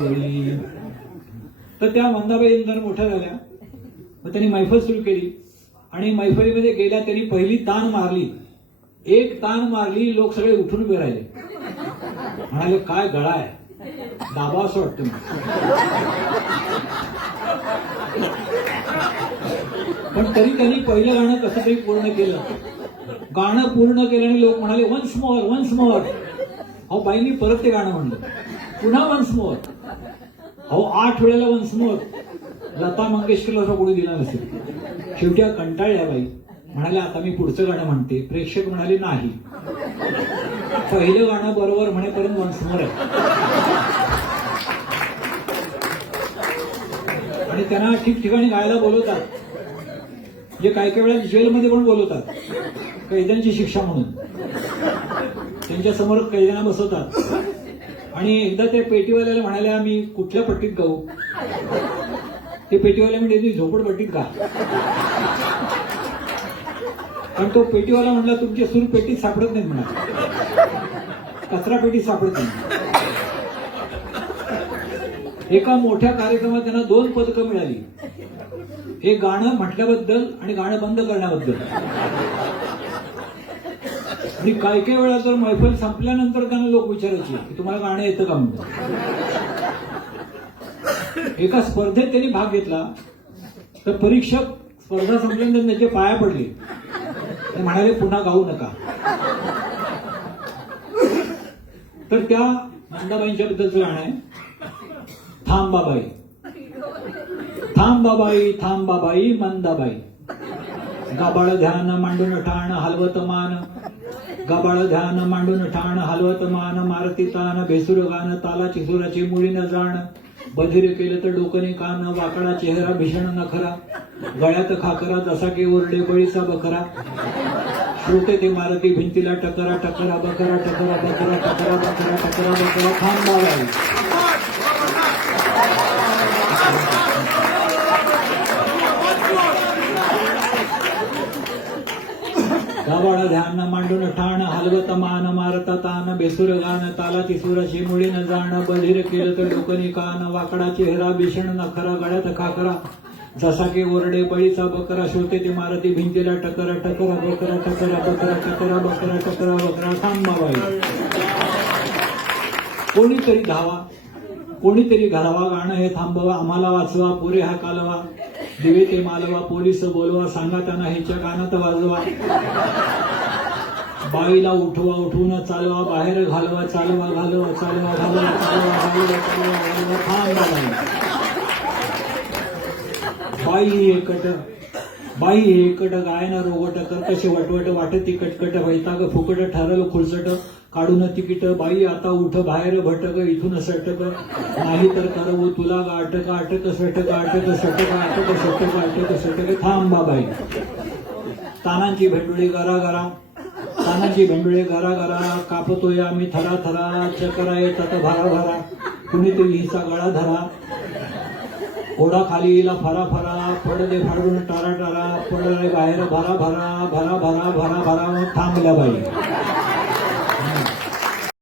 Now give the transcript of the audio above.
तर त्या मंदाबाई नंतर मोठ्या झाल्या, मग त्यांनी मैफल सुरू केली आणि मैफलीमध्ये गेल्या. त्यांनी पहिली तान मारली, एक तान मारली, लोक सगळे उठून उभे राहिले, म्हणाले काय गळा आहे, दाबा असं वाटतं. पण तरी त्यांनी पहिलं गाणं कसं तरी पूर्ण केलं. गाणं पूर्ण केलं आणि लोक म्हणाले वन्स मोर वन्स मोर. अहो बाईंनी परत ते गाणं म्हणलं, पुन्हा वन्स मोर. अहो 8 वेळेला वन्स मोर. लता मंगेशकरला असं कोणी दिला नसेल. शेवटी कंटाळल्या बाई, म्हणाले आता मी पुढचं गाणं म्हणते. प्रेक्षक म्हणाले नाही, पहिलं गाणं बरोबर म्हणेपर्यंत वन्स मोर आहे. आणि त्यांना ठिकठिकाणी गायला बोलवतात, जे काही काही वेळा जेलमध्ये पण बोलवतात, कैद्यांची शिक्षा म्हणून. त्यांच्या समोर कैद्यांना बसवतात आणि एकदा त्या पेटीवाल्याला म्हणाले आम्ही कुठल्या पट्टीत गाऊ. ते पेटीवाले म्हणजे झोपडपट्टीत गा. पण तो पेटीवाला म्हणला तुमचे सूर पेटीत सापडत नाहीत म्हणा, कचरा पेटीत सापडत नाही. एका मोठ्या कार्यक्रमात त्यांना 2 पदकं मिळाली, हे गाणं म्हटल्याबद्दल आणि गाणं बंद करण्याबद्दल. आणि काही काही वेळा तर मैफल संपल्यानंतर त्यांना लोक विचारायचे की तुम्हाला गाणं येतं का म्हणून. एका स्पर्धेत त्यांनी भाग घेतला, तर परीक्षक स्पर्धा संपल्यानंतर त्याचे पाया पडले, ते म्हणाले पुन्हा गाऊ नका. तर त्या मंदाबाईंच्या बद्दलचं गाणं आहे, थांबाबाई. थांबाबाई थांबाबाई मंदाबाई, गाबाळ ध्यान मांडून ठाण हलवत मान, गाबाळ ध्यान मांडून ठाण हलवत मान, मारती तान भेसुर गान, तालाची सुराची मुळी न जाण, बधीर केलं तर डोकने कान, वाकडा चेहरा भीषण नखरा, गळ्यात खाकरा जसा की ओरडे बळीचा बकरा, श्रोते ते मारती भिंतीला टकरा टकरा बकरा टकरा बकरा टकरा बकरा टकरा बकरा. थांबाबाई. गाबाळ ध्यान मांडून ठाण हलवत मान, मारता तान बेसुर गान, तालाची सुराची मुळी न जाण, बधीर केलं तर डोकनी कान, वाकडा चेहरा भीषण नखरा, गळ्यात खाकरा जसा की ओरडे बळीचा बकरा, श्रोते ते मारती भिंतीला टकरा टकरा बकरा टकरा बकरा टकरा बकरा टकरा बकरा. थांबाबाई. कोणीतरी धावा, कोणीतरी घालावा, गाणं हे थांबवा, आम्हाला वाचवा, पुरे हा कालवा, दिवे ते मालवा, पोलीस बोलवा, सांगा त्यांना ह्याच्या कानात वाजवा, बाईला उठवा उठवून चालवा, बाहेर घालवा चालवा घालवा चालवा घालवा चालवा घालवा चालवा घालवा. थांबाबाई. बाई एकट, बाई एकट, गायन रोगट, कर्कश वटवट, वाटती कटकट, वैताग फुकट, ठरल खुलसट, काढून तिकीट, बाई आता उठ बाहेर भटक, इथून सटक, नाही तर करवू तुला गाटक, आटक सटक आटक सटक आटक सटक आटक सटक. थांबाबाई. तानांची भेंडुळी गरा गरा, तानांची भेंडुळी गरा गरा, कापतोय आम्ही थरा थरा, चक्रा येतात भरा भरा, कुणीतरी हिचा गळा धरा, ओढा खाली येला फरा फरा, पडदे फाडून टारा टारा, पडले बाहेर भरा भरा भरा भरा भरा भरा. थांबल्या बाई.